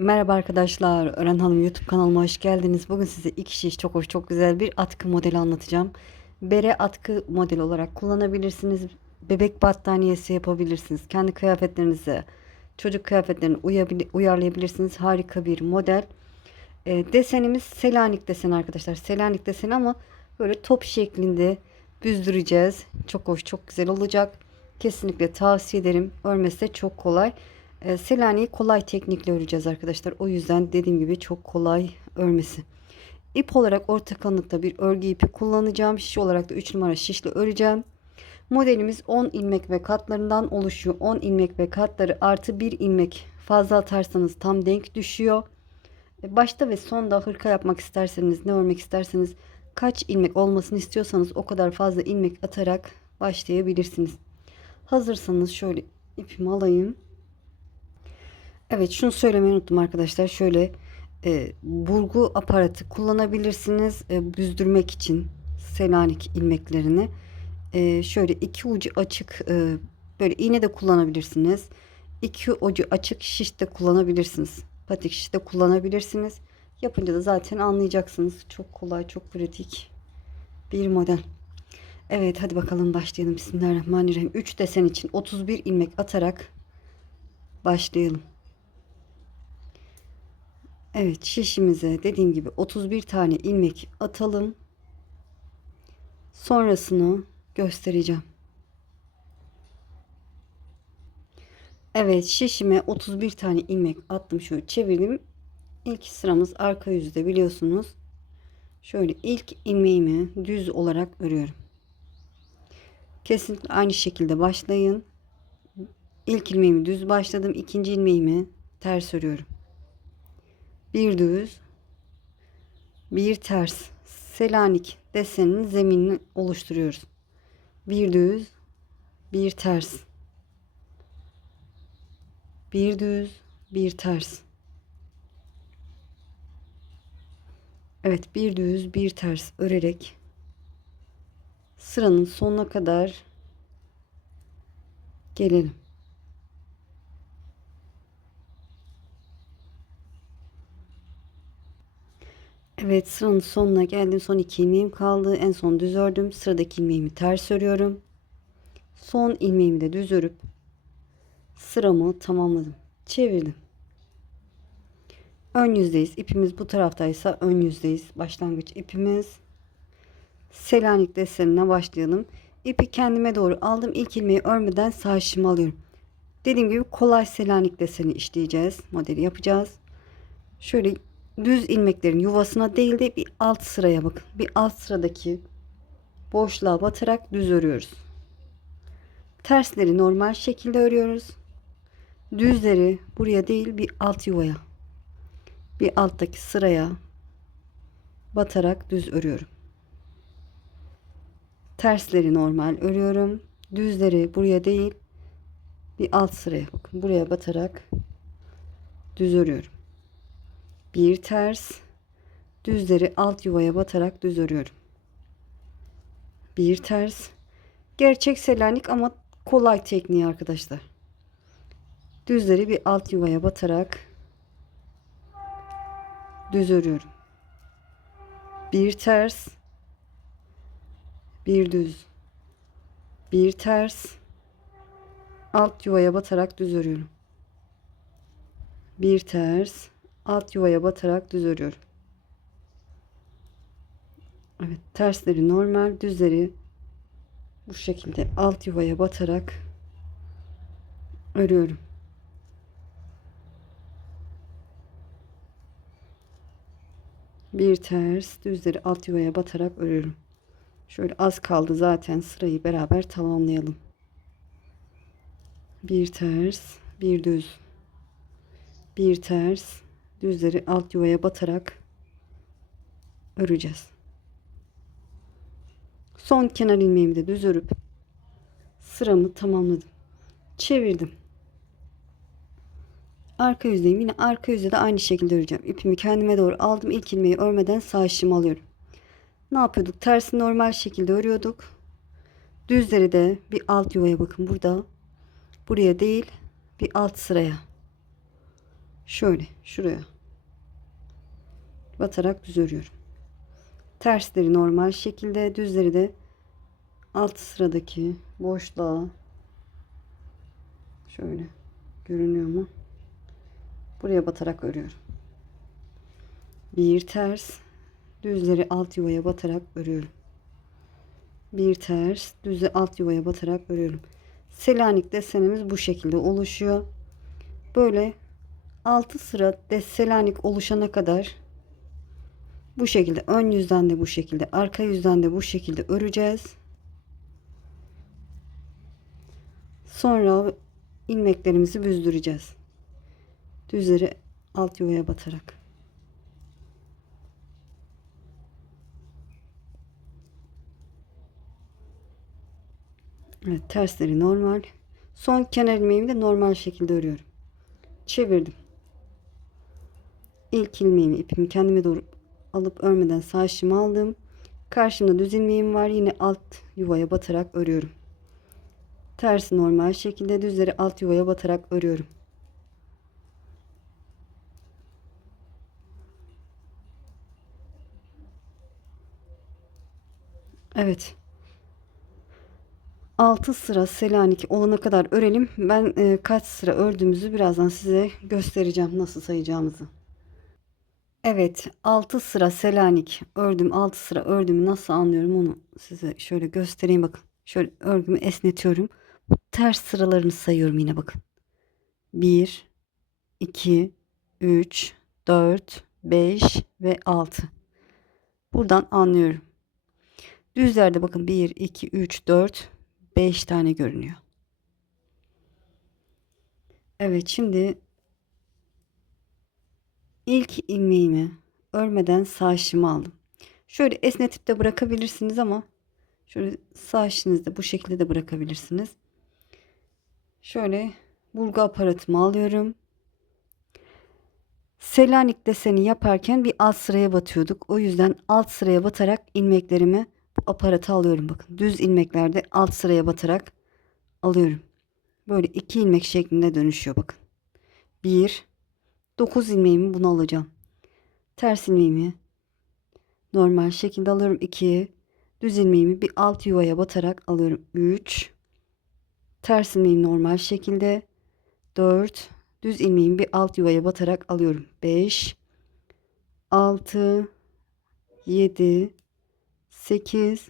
Merhaba arkadaşlar, Ören Hanım YouTube kanalıma hoş geldiniz. Bugün size iki şiş çok hoş, çok güzel bir atkı modeli anlatacağım. Bere atkı modeli olarak kullanabilirsiniz. Bebek battaniyesi yapabilirsiniz. Kendi kıyafetlerinize, çocuk kıyafetlerine uyabil- uyarlayabilirsiniz. Harika bir model. E, desenimiz Selanik deseni arkadaşlar. Selanik deseni ama böyle top şeklinde büzdüreceğiz. Çok hoş, çok güzel olacak. Kesinlikle tavsiye ederim. Örmesi de çok kolay. E, kolay teknikle öreceğiz arkadaşlar. O yüzden dediğim gibi çok kolay örmesi. İp olarak orta kalınlıkta bir örgü ipi kullanacağım. Şiş olarak da 3 numara şişle öreceğim. Modelimiz 10 ilmek ve katlarından oluşuyor. 10 ilmek ve katları artı 1 ilmek fazla atarsanız tam denk düşüyor. E, Başta ve sonda hırka yapmak isterseniz, ne örmek isterseniz, kaç ilmek olmasını istiyorsanız o kadar fazla ilmek atarak başlayabilirsiniz. Hazırsanız şöyle ipimi alayım. Evet şunu söylemeyi unuttum arkadaşlar. Şöyle e, burgu aparatı kullanabilirsiniz e, büzdürmek için Selanik ilmeklerini. E, şöyle iki ucu açık e, böyle iğne de kullanabilirsiniz. İki ucu açık şiş de kullanabilirsiniz. Patik şiş de kullanabilirsiniz. Yapınca da zaten anlayacaksınız. Çok kolay, çok pratik bir model. Evet hadi bakalım başlayalım. Bismillahirrahmanirrahim. 3 desen için 31 ilmek atarak başlayalım. Evet şişimize dediğim gibi 31 tane ilmek atalım. Sonrasını göstereceğim. Evet şişime 31 tane ilmek attım. Şöyle çevirdim. İlk sıramız arka yüzde biliyorsunuz. Şöyle ilk ilmeğimi düz olarak örüyorum. Kesinlikle aynı şekilde başlayın. İlk ilmeğimi düz başladım. İkinci ilmeğimi ters örüyorum. Bir düz, bir ters. Selanik deseninin zeminini oluşturuyoruz. Bir düz, bir ters. Bir düz, bir ters. Evet, bir düz, bir ters örerek sıranın sonuna kadar gelelim. Evet sıranın sonuna geldim. Son iki ilmeğim kaldı. En son düz ördüm. Sıradaki ilmeğimi ters örüyorum. Son ilmeğimi de düz örüp sıramı tamamladım. Çevirdim. Ön yüzdeyiz. İpimiz bu taraftaysa ön yüzdeyiz. Başlangıç ipimiz. Selanik desenine başlayalım. İpi kendime doğru aldım. İlk ilmeği örmeden sağ işimi alıyorum. Dediğim gibi kolay Selanik deseni işleyeceğiz. Modeli yapacağız. Şöyle düz ilmeklerin yuvasına değil de bir alt sıraya bakın. Bir alt sıradaki boşluğa batarak düz örüyoruz. Tersleri normal şekilde örüyoruz. Düzleri buraya değil bir alt yuvaya. Bir alttaki sıraya batarak düz örüyorum. Tersleri normal örüyorum. Düzleri buraya değil bir alt sıraya bakın. Buraya batarak düz örüyorum bir ters düzleri alt yuvaya batarak düz örüyorum. Bir ters gerçek selanik ama kolay tekniği arkadaşlar. Düzleri bir alt yuvaya batarak düz örüyorum. Bir ters bir düz bir ters alt yuvaya batarak düz örüyorum. Bir ters alt yuvaya batarak düz örüyorum. Evet tersleri normal düzleri bu şekilde alt yuvaya batarak örüyorum. Bir ters düzleri alt yuvaya batarak örüyorum. Şöyle az kaldı zaten sırayı beraber tamamlayalım. Bir ters, bir düz. Bir ters, düzleri alt yuvaya batarak öreceğiz. Son kenar ilmeğimi de düz örüp sıramı tamamladım. Çevirdim. Arka yüzdeyim. Yine arka yüzde de aynı şekilde öreceğim. İpimi kendime doğru aldım. İlk ilmeği örmeden sağ işimi alıyorum. Ne yapıyorduk? Tersi normal şekilde örüyorduk. Düzleri de bir alt yuvaya bakın burada. Buraya değil bir alt sıraya Şöyle şuraya batarak düz örüyorum. Tersleri normal şekilde, düzleri de alt sıradaki boşluğa şöyle görünüyor mu? Buraya batarak örüyorum. Bir ters, düzleri alt yuvaya batarak örüyorum. Bir ters, düzü alt yuvaya batarak örüyorum. Selanik desenimiz bu şekilde oluşuyor. Böyle 6 sıra de Selanik oluşana kadar bu şekilde ön yüzden de bu şekilde arka yüzden de bu şekilde öreceğiz. Sonra ilmeklerimizi büzdüreceğiz. Düzleri alt yuvaya batarak. Evet tersleri normal. Son kenar ilmeğimi de normal şekilde örüyorum. Çevirdim. İlk ilmeğimi ipimi kendime doğru alıp örmeden sağ işimi aldım. Karşımda düz ilmeğim var. Yine alt yuvaya batarak örüyorum. Tersi normal şekilde düzleri alt yuvaya batarak örüyorum. Evet. 6 sıra Selanik olana kadar örelim. Ben e, kaç sıra ördüğümüzü birazdan size göstereceğim nasıl sayacağımızı. Evet 6 sıra Selanik ördüm 6 sıra ördüğümü nasıl anlıyorum onu size şöyle göstereyim bakın. Şöyle örgümü esnetiyorum. Bu ters sıralarını sayıyorum yine bakın. 1 2 3 4 5 ve 6. Buradan anlıyorum. Düzlerde bakın 1 2 3 4 5 tane görünüyor. Evet şimdi ilk ilmeğimi örmeden sağ işimi aldım. Şöyle esnetip de bırakabilirsiniz ama şöyle sağ işinizde bu şekilde de bırakabilirsiniz. Şöyle bulgu aparatımı alıyorum. Selanik deseni yaparken bir alt sıraya batıyorduk. O yüzden alt sıraya batarak ilmeklerimi bu aparata alıyorum. Bakın düz ilmeklerde alt sıraya batarak alıyorum. Böyle iki ilmek şeklinde dönüşüyor bakın. Bir, dokuz ilmeğimi bunu alacağım. Ters ilmeğimi normal şekilde alıyorum. 2 düz ilmeğimi bir alt yuvaya batarak alıyorum. 3 ters ilmeğimi normal şekilde 4 düz ilmeğimi bir alt yuvaya batarak alıyorum. 5 6 7 8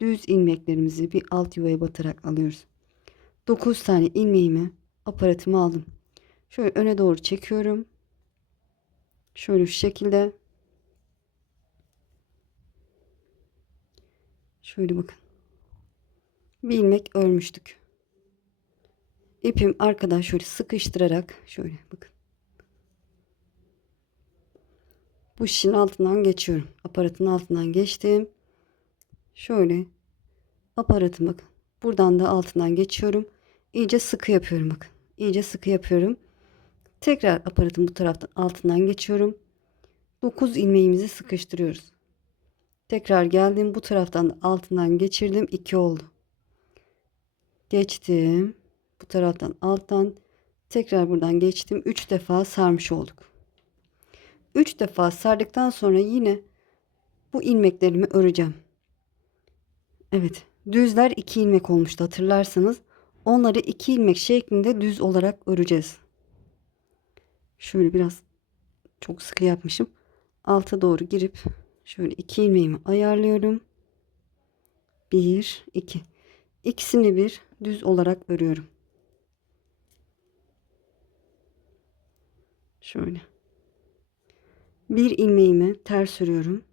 düz ilmeklerimizi bir alt yuvaya batarak alıyoruz. 9 tane ilmeğimi aparatıma aldım. Şöyle öne doğru çekiyorum. Şöyle şu şekilde. Şöyle bakın. Bir ilmek örmüştük. İpim arkadan şöyle sıkıştırarak şöyle bakın. Bu şişin altından geçiyorum. Aparatın altından geçtim. Şöyle aparatı bakın. Buradan da altından geçiyorum. İyice sıkı yapıyorum bakın. İyice sıkı yapıyorum. Tekrar aparatın bu taraftan altından geçiyorum. 9 ilmeğimizi sıkıştırıyoruz. Tekrar geldim. Bu taraftan da altından geçirdim. 2 oldu. Geçtim. Bu taraftan alttan tekrar buradan geçtim. 3 defa sarmış olduk. 3 defa sardıktan sonra yine bu ilmeklerimi öreceğim. Evet. Düzler 2 ilmek olmuştu hatırlarsanız. Onları 2 ilmek şeklinde düz olarak öreceğiz. Şöyle biraz çok sıkı yapmışım. Alta doğru girip şöyle iki ilmeğimi ayarlıyorum. 1 2 İkisini bir düz olarak örüyorum. Şöyle. Bir ilmeğimi ters örüyorum.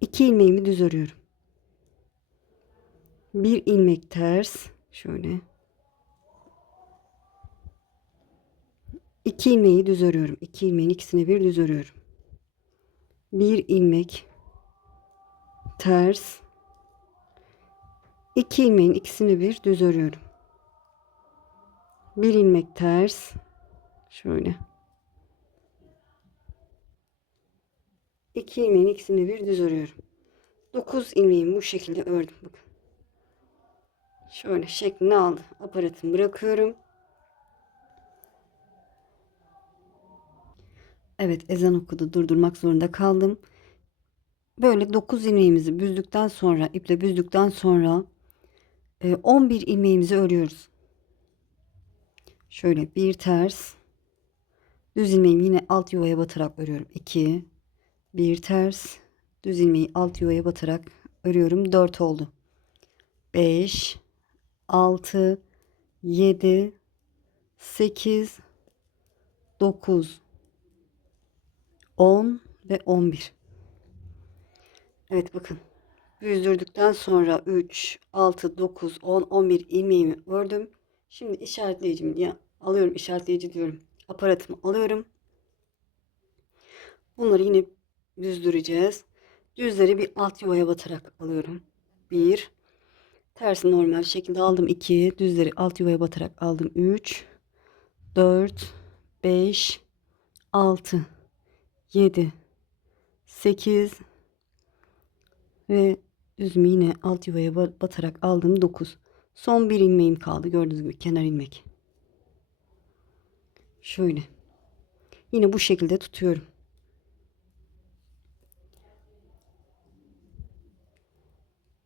İki ilmeğimi düz örüyorum. Bir ilmek ters. Şöyle. İki ilmeği düz örüyorum. İki ilmeğin ikisini bir düz örüyorum. Bir ilmek ters. İki ilmeğin ikisini bir düz örüyorum. Bir ilmek ters. Şöyle. İki ilmeğin ikisini bir düz örüyorum. Dokuz ilmeğimi bu şekilde ördüm. Bakın. Şöyle şeklini aldı. Aparatımı bırakıyorum. Evet ezan okudu durdurmak zorunda kaldım. Böyle 9 ilmeğimizi büzdükten sonra iple büzdükten sonra e, 11 ilmeğimizi örüyoruz. Şöyle bir ters düz ilmeğimi yine alt yuvaya batarak örüyorum. 2 bir ters düz ilmeği alt yuvaya batarak örüyorum. 4 oldu. 5 6 7 8 9 10 ve 11 Evet bakın. Büzdürdükten sonra 3 6 9 10 11 ilmeğimi ördüm. Şimdi işaretleyicimi ya alıyorum işaretleyici diyorum. Aparatımı alıyorum. Bunları yine düzdüreceğiz düzleri bir alt yuvaya batarak alıyorum. 1 tersi normal şekilde aldım. 2 düzleri alt yuvaya batarak aldım. 3 4 5 6 7 8 ve düzümü yine alt yuvaya ba- batarak aldım. 9 son bir ilmeğim kaldı. Gördüğünüz gibi kenar ilmek. Şöyle. Yine bu şekilde tutuyorum.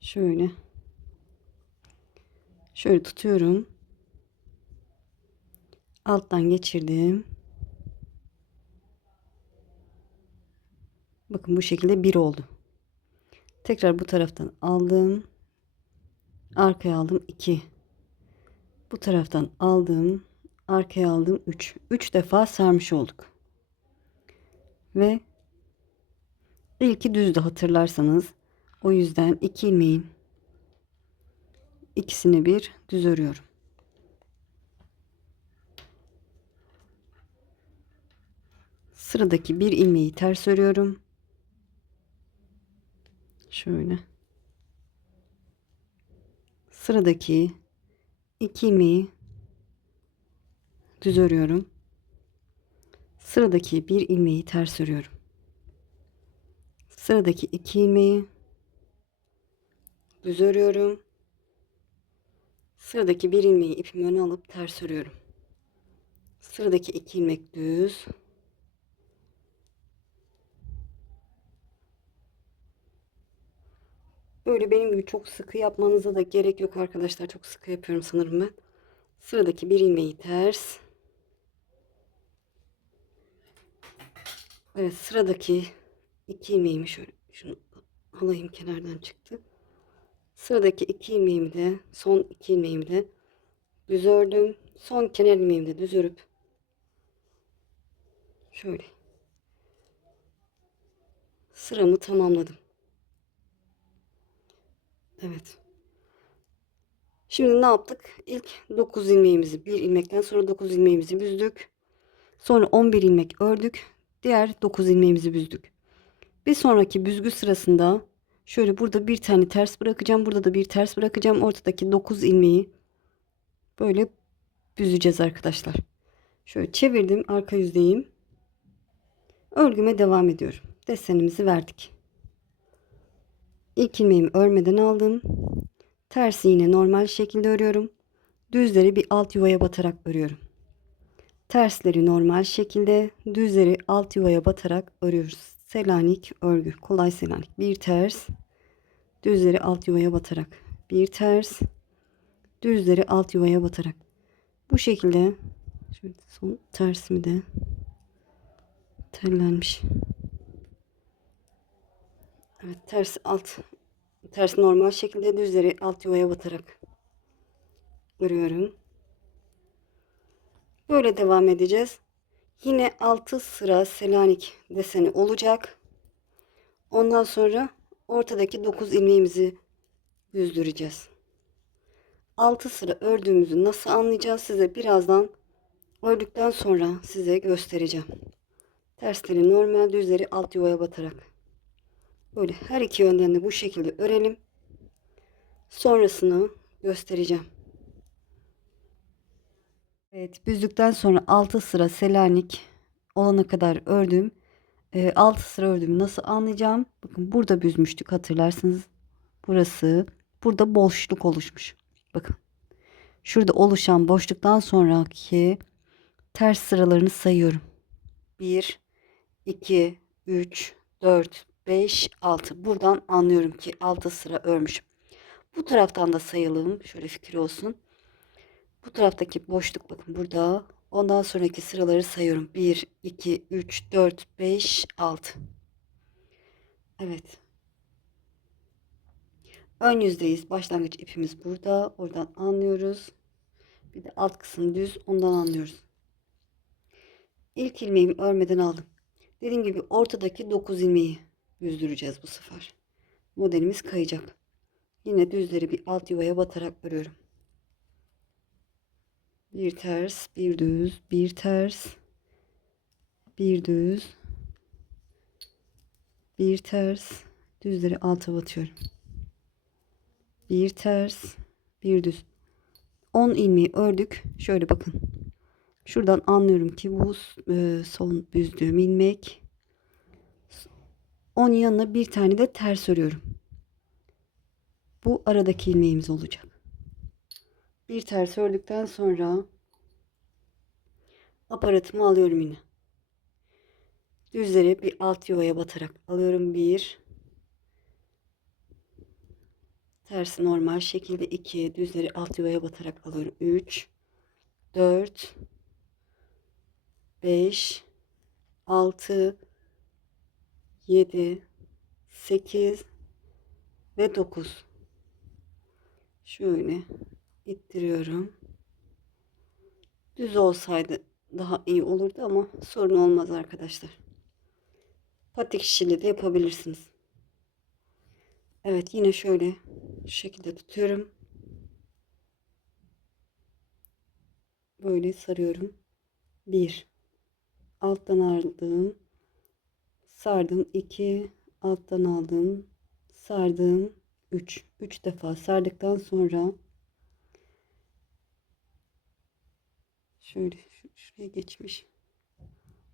Şöyle. Şöyle tutuyorum. Alttan geçirdim bakın bu şekilde bir oldu. Tekrar bu taraftan aldım. Arkaya aldım 2 bu taraftan aldım. Arkaya aldım 3 3 defa sarmış olduk. Ve ilki düzdü hatırlarsanız. O yüzden 2 ilmeğin ikisini bir düz örüyorum. Sıradaki bir ilmeği ters örüyorum şöyle. Sıradaki iki ilmeği düz örüyorum. Sıradaki bir ilmeği ters örüyorum. Sıradaki iki ilmeği düz örüyorum. Sıradaki bir ilmeği ipimi öne alıp ters örüyorum. Sıradaki iki ilmek düz Böyle benim gibi çok sıkı yapmanıza da gerek yok arkadaşlar. Çok sıkı yapıyorum sanırım ben. Sıradaki bir ilmeği ters. Evet sıradaki iki ilmeğimi şöyle şunu alayım kenardan çıktı. Sıradaki iki ilmeğimi de son iki ilmeğimi de düz ördüm. Son kenar ilmeğimi de düz örüp şöyle sıramı tamamladım. Evet. Şimdi ne yaptık? İlk 9 ilmeğimizi bir ilmekten sonra 9 ilmeğimizi büzdük. Sonra 11 ilmek ördük. Diğer 9 ilmeğimizi büzdük. Bir sonraki büzgü sırasında şöyle burada bir tane ters bırakacağım. Burada da bir ters bırakacağım. Ortadaki 9 ilmeği böyle büzeceğiz arkadaşlar. Şöyle çevirdim. Arka yüzdeyim. Örgüme devam ediyorum. Desenimizi verdik. İlk ilmeğimi örmeden aldım. Tersi yine normal şekilde örüyorum. Düzleri bir alt yuvaya batarak örüyorum. Tersleri normal şekilde, düzleri alt yuvaya batarak örüyoruz. Selanik örgü, kolay Selanik. Bir ters, düzleri alt yuvaya batarak. Bir ters, düzleri alt yuvaya batarak. Bu şekilde şöyle son tersimi de tellenmiş. Evet ters alt ters normal şekilde düzleri alt yuvaya batarak örüyorum. Böyle devam edeceğiz. Yine 6 sıra Selanik deseni olacak. Ondan sonra ortadaki 9 ilmeğimizi düzdüreceğiz. 6 sıra ördüğümüzü nasıl anlayacağız size birazdan ördükten sonra size göstereceğim. Tersleri normal düzleri alt yuvaya batarak. Böyle her iki yönden de bu şekilde örelim. Sonrasını göstereceğim. Evet büzdükten sonra 6 sıra Selanik olana kadar ördüm. 6 sıra ördüğümü nasıl anlayacağım? Bakın burada büzmüştük hatırlarsınız. Burası. Burada boşluk oluşmuş. Bakın. Şurada oluşan boşluktan sonraki ters sıralarını sayıyorum. 1, 2, 3, 4, 5, 6. Buradan anlıyorum ki 6 sıra örmüşüm. Bu taraftan da sayalım. Şöyle fikir olsun. Bu taraftaki boşluk bakın burada. Ondan sonraki sıraları sayıyorum. 1, 2, 3, 4, 5, 6. Evet. Ön yüzdeyiz. Başlangıç ipimiz burada. Oradan anlıyoruz. Bir de alt kısım düz. Ondan anlıyoruz. İlk ilmeğimi örmeden aldım. Dediğim gibi ortadaki 9 ilmeği düzdüreceğiz bu sefer. Modelimiz kayacak. Yine düzleri bir alt yuvaya batarak örüyorum. Bir ters, bir düz, bir ters, bir düz, bir ters, düzleri alta batıyorum. Bir ters, bir düz. 10 ilmeği ördük. Şöyle bakın. Şuradan anlıyorum ki bu e, son büzdüğüm ilmek. Onun yanına bir tane de ters örüyorum. Bu aradaki ilmeğimiz olacak. Bir ters ördükten sonra aparatımı alıyorum yine. Düzleri bir alt yuvaya batarak alıyorum. Bir. Tersi normal şekilde iki. Düzleri alt yuvaya batarak alıyorum. Üç. Dört. 5 6 7 8 ve 9 şöyle ittiriyorum. Düz olsaydı daha iyi olurdu ama sorun olmaz arkadaşlar. Patik şişiyle de yapabilirsiniz. Evet yine şöyle şu şekilde tutuyorum. Böyle sarıyorum. 1 alttan aldım sardım 2 alttan aldım sardım 3 3 defa sardıktan sonra şöyle şu- şuraya geçmiş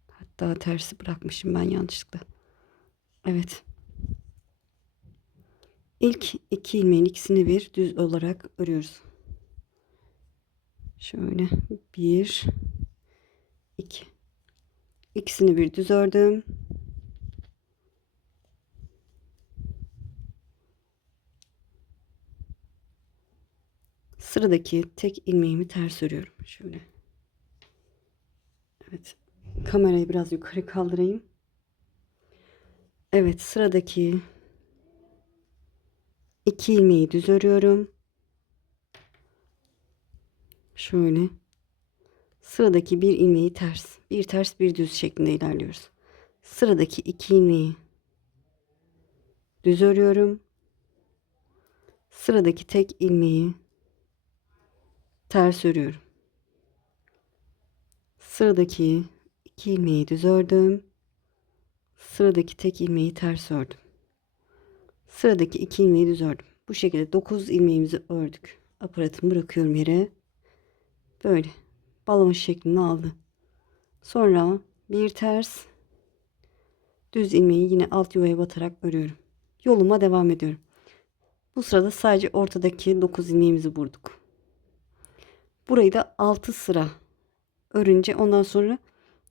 hatta tersi bırakmışım ben yanlışlıkla. Evet. İlk iki ilmeğin ikisini bir düz olarak örüyoruz. Şöyle bir 2 ikisini bir düz ördüm sıradaki tek ilmeğimi ters örüyorum. Şöyle. Evet. Kamerayı biraz yukarı kaldırayım. Evet sıradaki iki ilmeği düz örüyorum. Şöyle. Sıradaki bir ilmeği ters, bir ters bir düz şeklinde ilerliyoruz. Sıradaki iki ilmeği düz örüyorum. Sıradaki tek ilmeği ters örüyorum. Sıradaki iki ilmeği düz ördüm. Sıradaki tek ilmeği ters ördüm. Sıradaki iki ilmeği düz ördüm. Bu şekilde 9 ilmeğimizi ördük. Aparatımı bırakıyorum yere. Böyle balon şeklini aldı. Sonra bir ters düz ilmeği yine alt yuvaya batarak örüyorum. Yoluma devam ediyorum. Bu sırada sadece ortadaki 9 ilmeğimizi vurduk. Burayı da 6 sıra örünce ondan sonra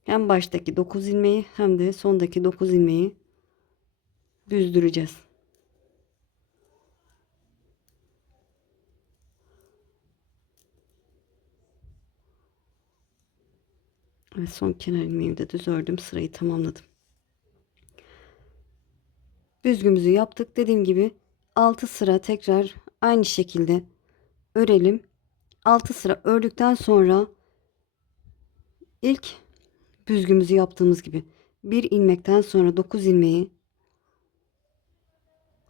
hem baştaki 9 ilmeği hem de sondaki 9 ilmeği düzdüreceğiz. Evet son kenar ilmeğimi de düz ördüm. Sırayı tamamladım. Büzgümüzü yaptık. Dediğim gibi 6 sıra tekrar aynı şekilde örelim. 6 sıra ördükten sonra ilk büzgümüzü yaptığımız gibi bir ilmekten sonra 9 ilmeği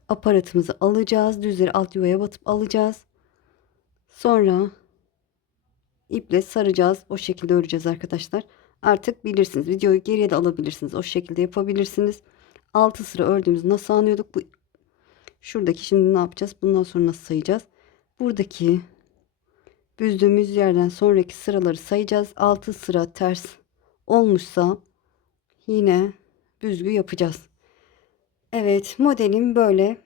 aparatımızı alacağız. Düzleri alt yuvaya batıp alacağız. Sonra iple saracağız. O şekilde öreceğiz arkadaşlar. Artık bilirsiniz. Videoyu geriye de alabilirsiniz. O şekilde yapabilirsiniz. 6 sıra ördüğümüz nasıl anlıyorduk? Bu şuradaki şimdi ne yapacağız? Bundan sonra nasıl sayacağız? Buradaki büzdüğümüz yerden sonraki sıraları sayacağız. 6 sıra ters olmuşsa yine büzgü yapacağız. Evet modelim böyle.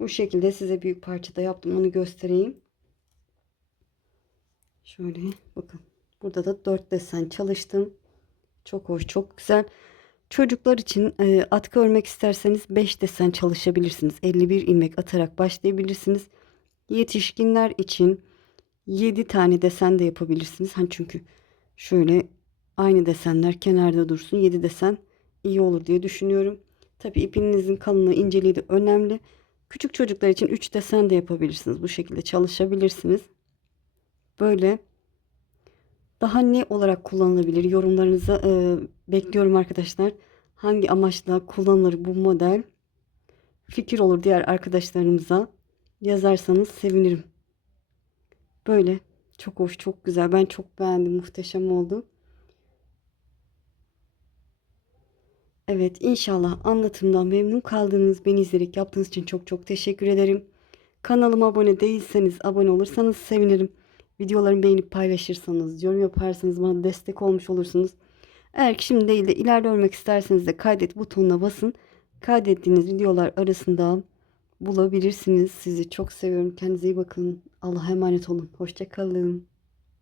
Bu şekilde size büyük parçada yaptım. Onu göstereyim. Şöyle bakın. Burada da 4 desen çalıştım. Çok hoş, çok güzel. Çocuklar için e, atkı örmek isterseniz 5 desen çalışabilirsiniz. 51 ilmek atarak başlayabilirsiniz. Yetişkinler için 7 tane desen de yapabilirsiniz. Hani çünkü şöyle aynı desenler kenarda dursun. 7 desen iyi olur diye düşünüyorum. Tabii ipinizin kalınlığı, inceliği de önemli. Küçük çocuklar için 3 desen de yapabilirsiniz. Bu şekilde çalışabilirsiniz. Böyle daha ne olarak kullanılabilir? Yorumlarınızı e, bekliyorum arkadaşlar. Hangi amaçla kullanılır bu model? Fikir olur diğer arkadaşlarımıza yazarsanız sevinirim. Böyle çok hoş, çok güzel. Ben çok beğendim. Muhteşem oldu. Evet, inşallah anlatımdan memnun kaldınız. Beni izleyerek yaptığınız için çok çok teşekkür ederim. Kanalıma abone değilseniz abone olursanız sevinirim. Videolarımı beğenip paylaşırsanız, yorum yaparsanız bana destek olmuş olursunuz. Eğer ki şimdi değil de ileride örmek isterseniz de kaydet butonuna basın. Kaydettiğiniz videolar arasında bulabilirsiniz. Sizi çok seviyorum. Kendinize iyi bakın. Allah'a emanet olun. Hoşçakalın.